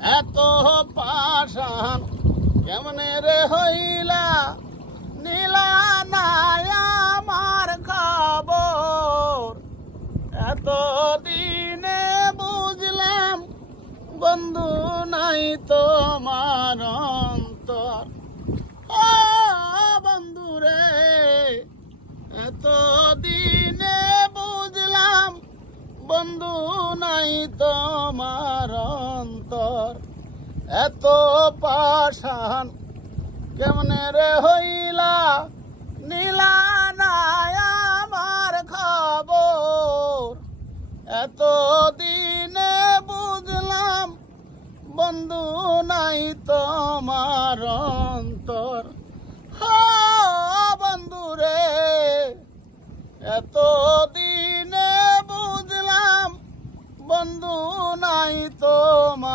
এত পাষাণ কেমনে রে হইলা, নিলা না আমার খবর। এত দিনে বুঝলাম বন্ধু নাই তোমার অন্তর। ও বন্ধু রে, এত দিনে বুঝলাম বন্ধু নাই তোমার অন্তর। এত পাষাণ কেমনে রে হইলা, নিলা না আমার খবর। এত দিনে বুঝলাম বন্ধু নাই তোমার অন্তর। বন্ধু রে, এত দিনে বুঝলাম বন্ধু নাই তোমার